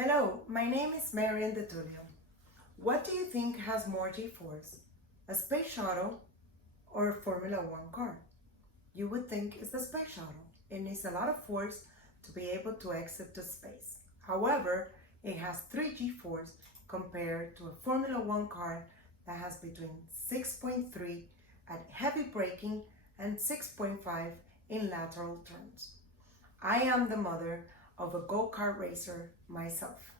Hello, my name is Marian De Tulio. What do you think has more G-force, a space shuttle or a Formula One car? You would think it's the space shuttle. It needs a lot of force to be able to exit to space. However, it has 3 G-force compared to a Formula One car that has between 6.3 at heavy braking and 6.5 in lateral turns. I am the mother of a go-kart racer myself.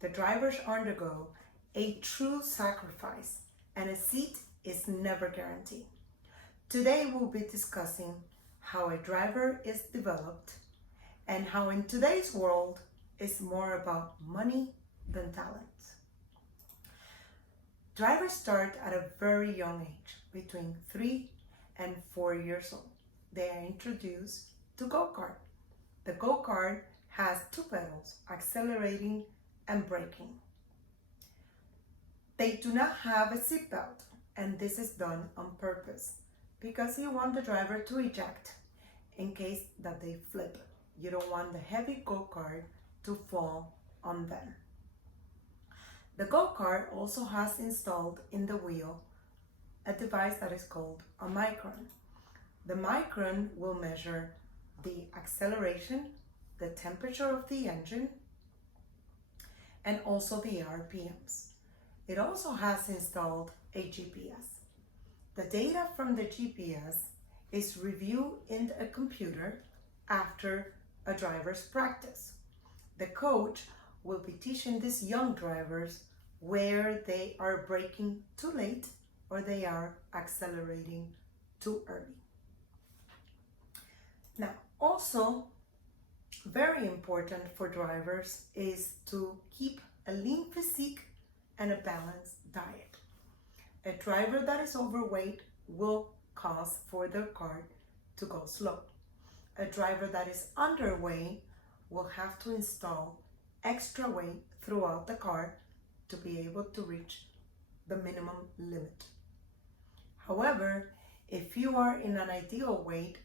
The drivers undergo a true sacrifice and a seat is never guaranteed. Today we'll be discussing how a driver is developed and how in today's world it's more about money than talent. Drivers start at a very young age, between 3 and 4 years old. They are introduced to go-kart. The go-kart has 2 pedals, accelerating and braking. They do not have a seatbelt, and this is done on purpose because you want the driver to eject in case that they flip. You don't want the heavy go-kart to fall on them. The go-kart also has installed in the wheel a device that is called a micron. The micron will measure the acceleration, the temperature of the engine, and also the RPMs. It also has installed a GPS. The data from the GPS is reviewed in a computer after a driver's practice. The coach will be teaching these young drivers where they are braking too late or they are accelerating too early. Now, also, very important for drivers is to keep a lean physique and a balanced diet. A driver that is overweight will cause for their car to go slow. A driver that is underweight will have to install extra weight throughout the car to be able to reach the minimum limit. However, if you are in an ideal weight,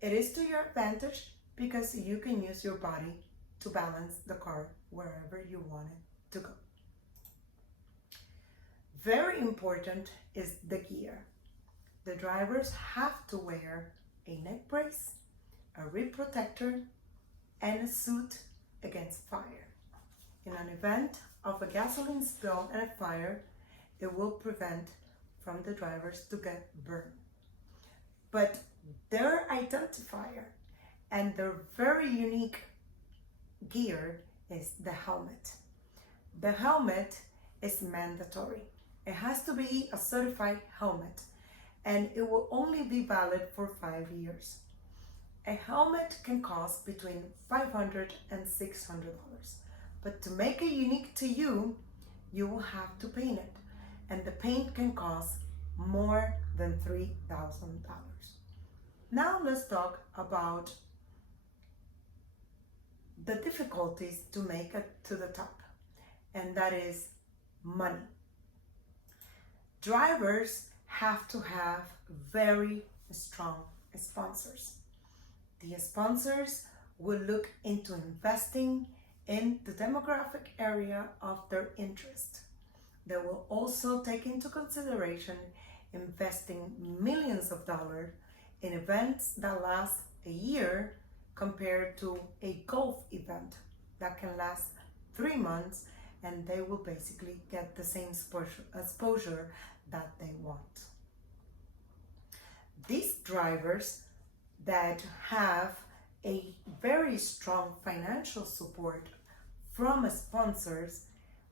it is to your advantage because you can use your body to balance the car wherever you want it to go. Very important is the gear. The drivers have to wear a neck brace, a rib protector, and a suit against fire. In an event of a gasoline spill and a fire, it will prevent from the drivers to get burned. But their identifier and their very unique gear is the helmet. The helmet is mandatory. It has to be a certified helmet and it will only be valid for 5 years. A helmet can cost between $500 and $600, but to make it unique to you, you will have to paint it, and the paint can cost more than $3,000. Now let's talk about the difficulties to make it to the top, and that is money. Drivers have to have very strong sponsors. The sponsors will look into investing in the demographic area of their interest. They will also take into consideration investing millions of dollars in events that last a year compared to a golf event that can last 3 months, and they will basically get the same exposure that they want. These drivers that have a very strong financial support from sponsors,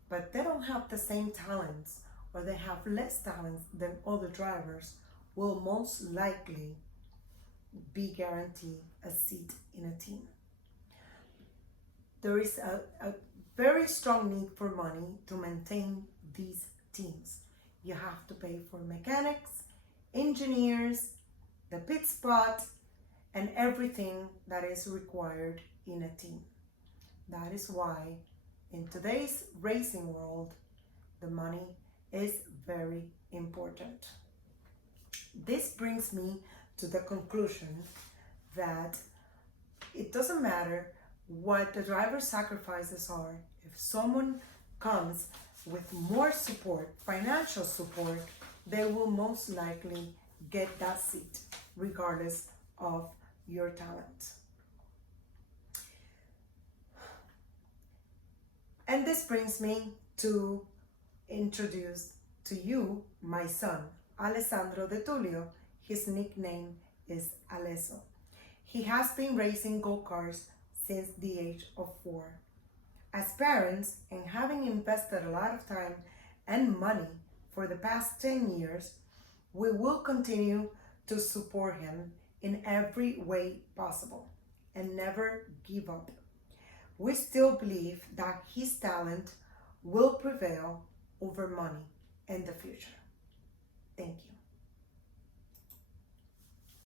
but they don't have the same talents or they have less talents than other drivers, will most likely be guaranteed a seat in a team. There is a very strong need for money to maintain these teams. You have to pay for mechanics, engineers, the pit spot, and everything that is required in a team. That is why in today's racing world, the money is very important. This brings me to the conclusion that it doesn't matter what the driver's sacrifices are someone comes with more support, financial support, they will most likely get that seat, regardless of your talent. And this brings me to introduce to you my son, Alessandro De Tullio. His nickname is Alesso. He has been racing go-karts since the age of 4. As parents, and having invested a lot of time and money for the past 10 years, we will continue to support him in every way possible and never give up. We still believe that his talent will prevail over money in the future. Thank you.